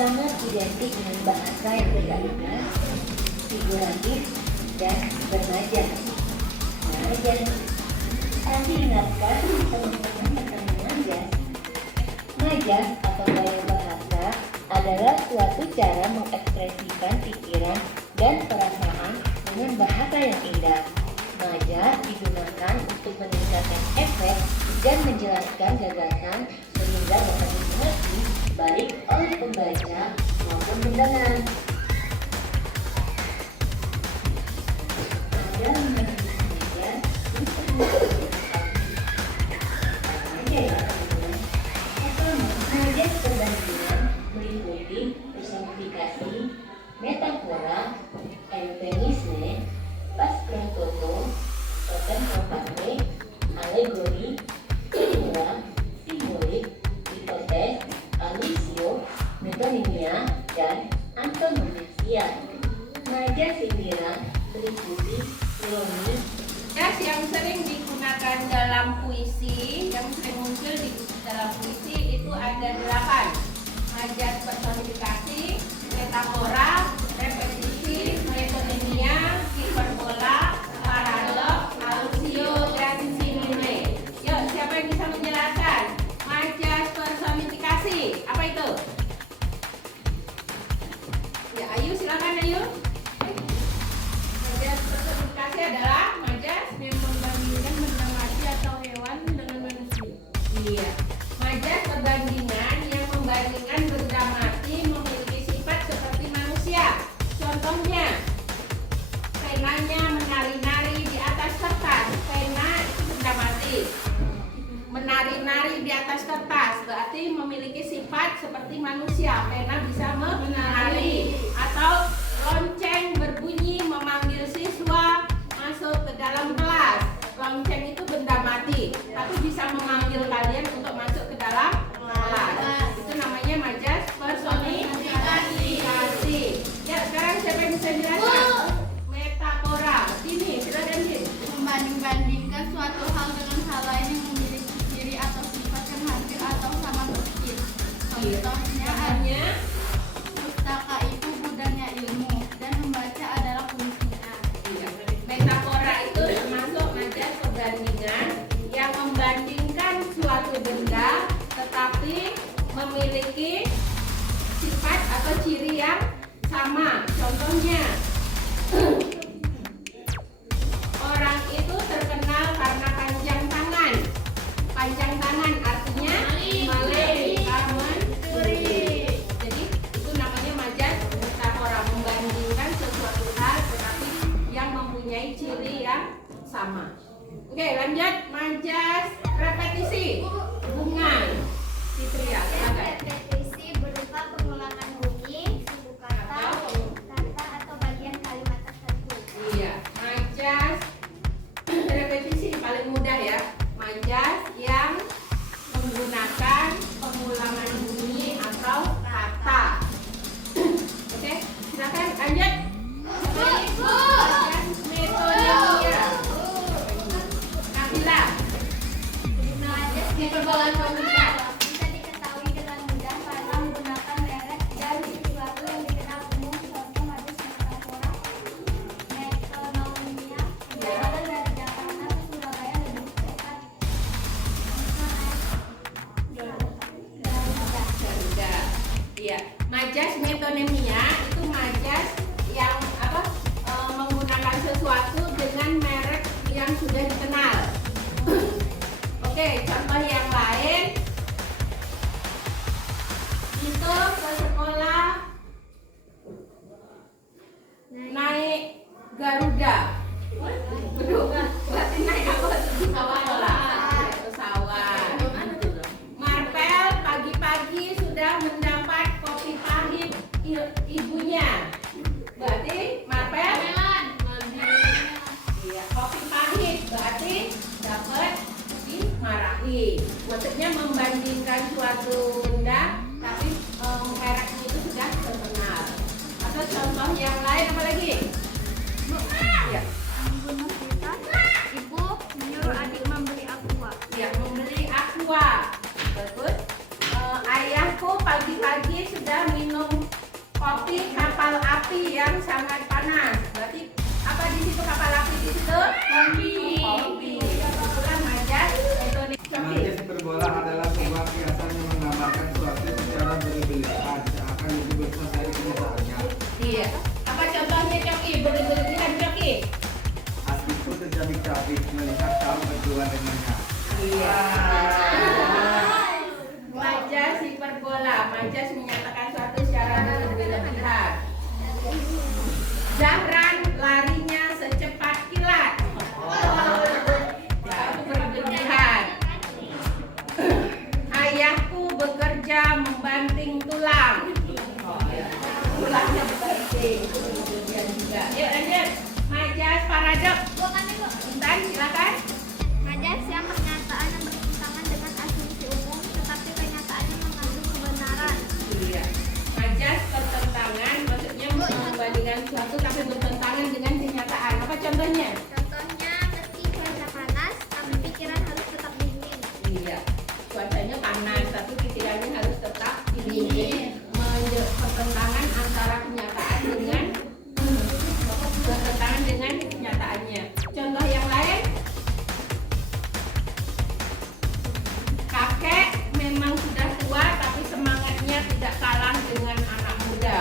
sangat identik dengan bahasa yang bergaya, figuratif, dan bermajaz. Majaz. Tadi ingatkan teman-teman tentang majaz. Majaz atau gaya bahasa adalah suatu cara mengekspresikan pikiran dan perasaan dengan bahasa yang indah. Majaz digunakan untuk meningkatkan efek dan menjelaskan gagasan sehingga dapat dimengerti baik oleh pembaca maupun pendengar. Ada majaz majaz perbandingan meliputi personifikasi, metafora, eufemisme, pasprototo, totem propagande, alegori, figura, simbolik, hipotes, alisio, metonimia, dan antonomasia. Majaz sindiran meliputi ironi. Majaz yang sering digunakan dalam puisi, yang sering muncul di dalam puisi itu ada 8. Majaz personifikasi, metafora, repetisi, metonimia, hiperbola, paralog, alusio, dan simile. Yuk, siapa yang bisa menjelaskan majaz personifikasi? Apa itu? Ya, Ayu, silakan Ayu. Majaz personifikasi adalah majaz yang membandingkan benda mati atau hewan dengan manusia. Iya. Majaz perbandingan yang membandingkan benda mati memiliki sifat seperti manusia. Contohnya, penanya menari-nari di atas kertas. Pena itu benda mati. Menari-nari di atas kertas berarti memiliki sifat seperti manusia. Pena bisa menari. Atau lonceng berbunyi memanggil siswa masuk ke dalam kelas. Lonceng itu benda mati, tapi bisa memanggil kalian untuk masuk ke dalam kelas. Itu namanya majaz personifikasi. Ya, sekarang siapa yang bisa jelaskan? Metafora. Sini, silakan Jin. Membanding-bandingkan suatu hal dengan hal lain yang memiliki ciri atau sifat yang hampir atau sama persis. Contohnya Contohnya, pustaka itu gudangnya ilmu dan membaca adalah fungsinya. metafora itu termasuk majaz perbandingan yang membandingkan suatu benda tetapi memiliki sifat atau ciri yang sama. Contohnya, orang itu terkenal karena panjang tangan. Panjang tangan artinya maling, mencuri. Jadi itu namanya majaz metafora, membandingkan sesuatu hal tetapi yang mempunyai ciri yang sama. Oke, lanjut majaz repetisi. Bunga Fitria, silakan. Repetisi berupa pengulangan bunyi, suku kata, atau bagian kalimat tersebut. Iya, majaz repetisi paling mudah ya. Majaz yang menggunakan pengulangan bunyi atau kata. Oke, silakan lanjut. Majaz metonimia. Nabila. Majaz Hiperbola komika. bisa diketahui dengan mudah karena menggunakan merek dan sesuatu yang dikenal umum. Contoh majaz metafora, metonimia, berasal dari Jakarta ke Surabaya lebih cepat. Garuda. Iya, majaz metonimia itu majaz yang menggunakan sesuatu dengan merek yang sudah dikenal. Oke, contoh yang lain. Itu ke sekolah naik Garuda. Berarti naik apa? Pesawat lah. Pesawat. Marpel pagi-pagi sudah mendapat kopi pahit ibunya. Berarti Marpel iya, kopi pahit berarti dapat dimarahi. Maksudnya membandingkan suatu benda tapi mereknya itu sudah terkenal. Atau contoh yang lain apa lagi? Ya. Membunuh kita, ibu menyuruh adik membeli aqua. Ya, membeli aqua. Bagus. Ayahku pagi-pagi sudah minum kopi kapal api yang sangat panas. Berarti apa di situ kapal api di situ? Kopi. Kebetulan Majas metode Majas hiperbola adalah sebuah kiasan yang menggambarkan suatu secara berlebihan seakan itu besar dari kenyataannya. Iya. Apa contohnya Coki? Berlebihan Coki? Hatiku tercabik-cabik melihat kamu berdua dengannya. Iya. Majas hiperbola. Majas menyatakan suatu secara berlebihan. Zahran larinya secepat kilat. Ya, itu berlebihan. Ayahku bekerja membanting tulang. Tulangnya berbanting, itu berlebihan juga. Yuk lanjut. Majas paradok. Intan silakan. Majas yang pernyataan yang bertentangan dengan asumsi umum, tetapi kenyataannya mengandung kebenaran. Iya. Majas bertentangan, maksudnya membandingkan suatu tapi bertentangan dengan kenyataan. Apa contohnya? Contohnya, meski cuaca panas, tapi pikiran harus tetap dingin. Iya. Cuacanya panas, tapi pikirannya harus tetap dingin. Pertentangan antara kenyataan dengan bertentangan dengan kenyataannya. Contoh yang lain, kakek memang sudah tua, tapi semangatnya tidak kalah dengan anak muda.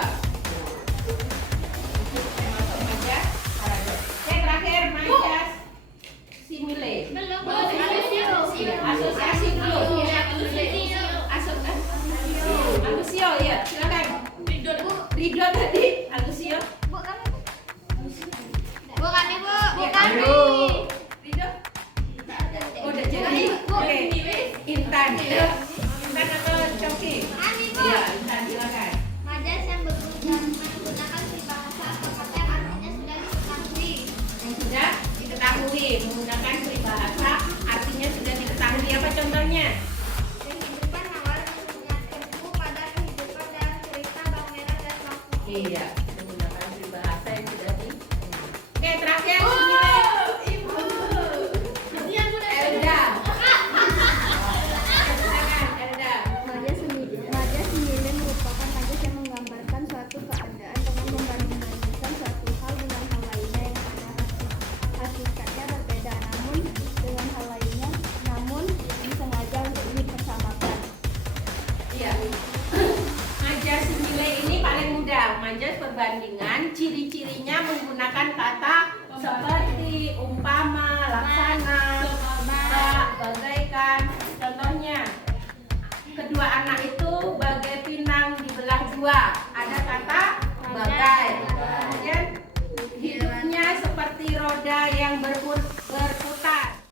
Termasuk Majas paradok. Oke, terakhir Majas simile. Belum. Asosiasi belum. Agusio ya, silakan. Ridho tadi, Agusio. Bu, kami. Bu, kami, Bu. Bu, Iya. kami. Ridho. Udah jadi. Oke. Intan. Intan atau Coki? Kami, Bu. Iya, Intan silakan. Majas yang menggunakan peribahasa atau kata yang artinya sudah diketahui. Yang sudah diketahui menggunakan peribahasa artinya sudah diketahui. Apa contohnya? Kehidupan awal mengingatkanku pada kehidupan dalam cerita Bang Merah dan Bang Putih. Iya, menggunakan peribahasa yang sudah di. Oke, terakhir simile. Elda. Silakan, Elda. Majas sembilan merupakan majas yang menggambarkan suatu keadaan dengan membanding-bandingkan suatu hal dengan hal lainnya yang pada hakikatnya berbeda, namun dengan hal lainnya, namun disengaja untuk dipersamakan. Iya. Majas simile ini paling mudah. Majas perbandingan, ciri-cirinya menggunakan kata seperti, umpama, laksana, bagaikan. Contohnya, kedua anak itu bagai pinang dibelah dua. Ada kata bagai. Kemudian hidupnya seperti roda